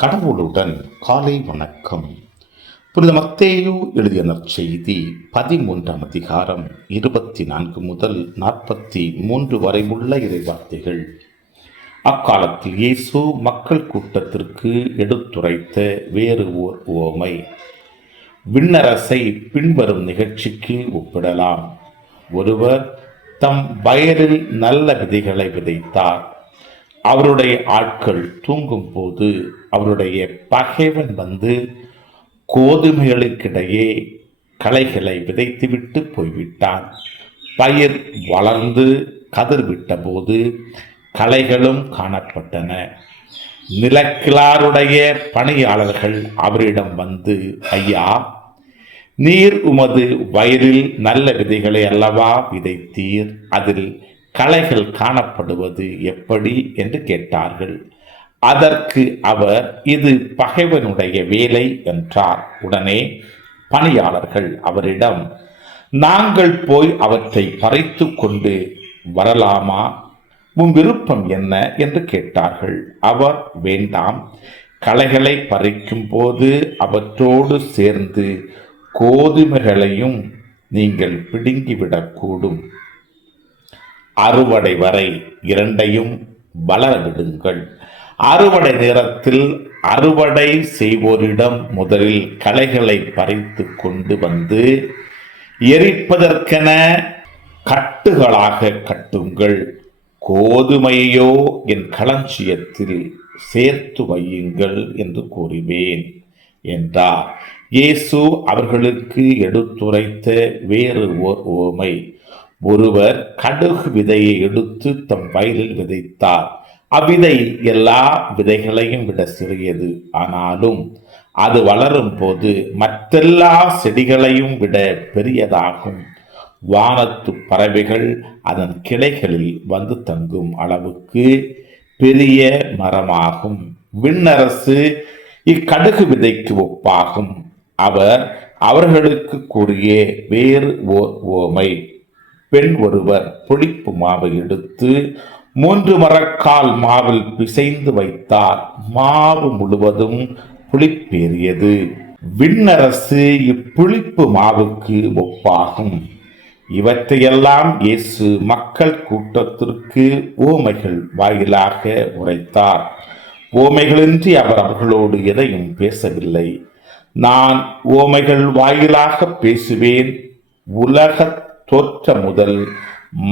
கடவுளுடன் காலை வணக்கம். புனித மத்தேயு எழுதிய நற்செய்தி 13ஆம் அதிகாரம் 24 முதல் 43 வரை உள்ள இறைவார்த்தைகள். அக்காலத்தில் இயேசு மக்கள் கூட்டத்திற்கு எடுத்துரைத்த வேறு ஓர் உவமை விண்ணரசை பின்வரும் நிகழ்ச்சிக்கு ஒப்பிடலாம். ஒருவர் தம் வயலில் நல்ல விதைகளை விதைத்தார். அவருடைய ஆட்கள் தூங்கும் போது அவருடைய பகைவன் வந்து கோதுமைகளுக்கிடையே களைகளை விதைத்துவிட்டு போய்விட்டான். பயிர் வளர்ந்து கதிர்விட்ட போது களைகளும் காணப்பட்டன. நிலக்கிழாருடைய பணியாளர்கள் அவரிடம் வந்து, ஐயா, நீர் உமது வயலில் நல்ல விதைகளை அல்லவா விதைத்தீர், அதில் களைகள் காணப்படுவது எப்படி என்று கேட்டார்கள். அதற்கு அவர், இது பகைவனுடைய வேலை என்றார். உடனே பணியாளர்கள் அவரிடம், நாங்கள் போய் அவற்றை பறித்து கொண்டு வரலாமா, உன் விருப்பம் என்ன என்று கேட்டார்கள். அவர், வேண்டாம், களைகளை பறிக்கும் போது அவற்றோடு சேர்ந்து கோதுமைகளையும் நீங்கள் பிடுங்கிவிடக்கூடும். அறுவடை வரை இரண்டையும் வளர விடுங்கள். அறுவடை நேரத்தில் அறுவடை செய்வோரிடம் முதலில் களைகளை பறித்து கொண்டு வந்து எரிப்பதற்கென கட்டுகளாக கட்டுங்கள். கோதுமையோ என் களஞ்சியத்தில் சேர்த்து வையுங்கள் என்று கூறுவேன் என்றார். இயேசு அவர்களுக்கு எடுத்துரைத்த வேறு ஓர் உவமை, ஒருவர் கடுகு விதையை எடுத்து தம் வயலில் விதைத்தார். அவ்விதை எல்லா விதைகளையும் விட சிறியது. ஆனாலும் அது வளரும் போது மற்றெல்லா செடிகளையும் விட பெரியதாகும். வானத்து பறவைகள் அதன் கிளைகளில் வந்து தங்கும் அளவுக்கு பெரிய மரமாகும். விண்ணரசு இக்கடுகு விதைக்கு ஒப்பாகும். அவர் அவர்களுக்கு கூறிய வேறு ஓர் உவமை, பெண் ஒருவர் புளிப்பு மாவை எடுத்து 3 மரக்கால் மாவில் பிசைந்து வைத்தார். மாவு முழுவதும் புளிப்பேறியது. விண்ணரசு இப்புளிப்பு மாவுக்கு ஒப்பாகும். இவற்றையெல்லாம் இயேசு மக்கள் கூட்டத்திற்கு உவமைகள் வாயிலாக உரைத்தார். உவமைகளின்றி அவர் அவர்களோடு எதையும் பேசவில்லை. நான் உவமைகள் வாயிலாக பேசுவேன். உலக தோற்ற முதல்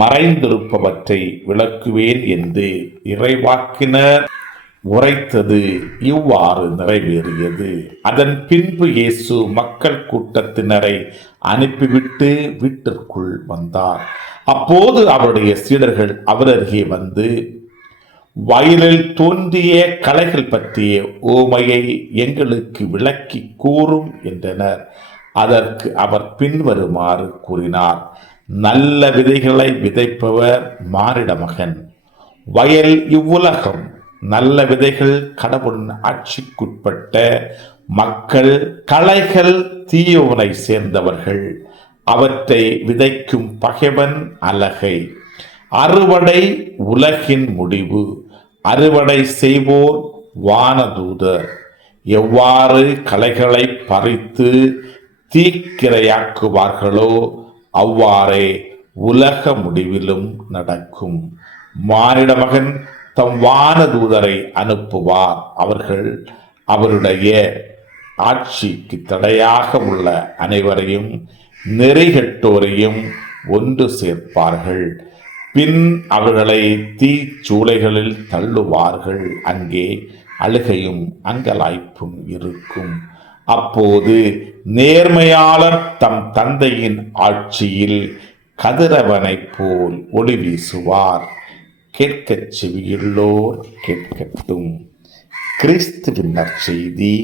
மறைந்திருப்பவற்றை விளக்குவேன் என்று இறைவாக்கினர் உரைத்தது இவ்வாறு நிறைவேறியது. அதன் பின்பு இயேசு மக்கள் கூட்டத்தினரை அனுப்பிவிட்டு வீட்டிற்குள் வந்தார். அப்போது அவருடைய சீடர்கள் அவர் அருகே வந்து, வயலில் தோன்றிய களைகள் பற்றிய உவமையை எங்களுக்கு விளக்கி கூறும் என்றனர். அதற்கு அவர் பின்வருமாறு கூறினார். நல்ல விதைகளை விதைப்பவர் மானிட மகன். வயல் இவ்வுலகம். நல்ல விதைகள் கடவுளின் ஆட்சிக்குட்பட்ட மக்கள். களைகள் தீயோனை சேர்ந்தவர்கள். அவற்றை விதைக்கும் பகைவன் அலகை. அறுவடை உலகின் முடிவு. அறுவடை செய்வோர் வானதூதர். எவ்வாறு களைகளை பறித்து தீக்கிரையாக்குவார்களோ அவ்வாறே உலக முடிவிலும் நடக்கும். மானிட மகன் தம் வானதூதரை அனுப்புவார். அவர்கள் அவருடைய ஆட்சிக்கு தடையாக உள்ள அனைவரையும் நெறிகட்டோரையும் ஒன்று சேர்ப்பார்கள். பின் அவர்களை தீச்சூளைகளில் தள்ளுவார்கள். அங்கே அழுகையும் அங்கலாய்ப்பும் இருக்கும். அப்போது நேர்மையாளர் தம் தந்தையின் ஆட்சியில் கதிரவனைப் போல் ஒளி வீசுவார். கேட்கச் செவியுள்ளோர் கேட்கட்டும். கிறிஸ்துவின் நற்செய்தி.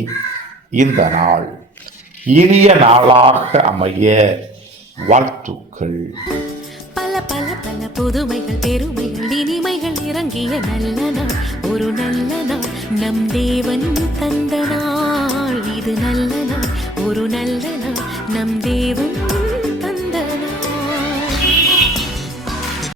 இந்த நாள் இனிய நாளாக அமைய வாழ்த்துக்கள். பல பல பல புதுமைகள், பெருமைகள், இனிமைகள் இறங்கிய நல்ல நாள், ஒரு நல்ல நாள், நம் தேவன் தந்த நாள். இது நல்ல நாள், ஒரு நல்ல நாள், நம் தேவன்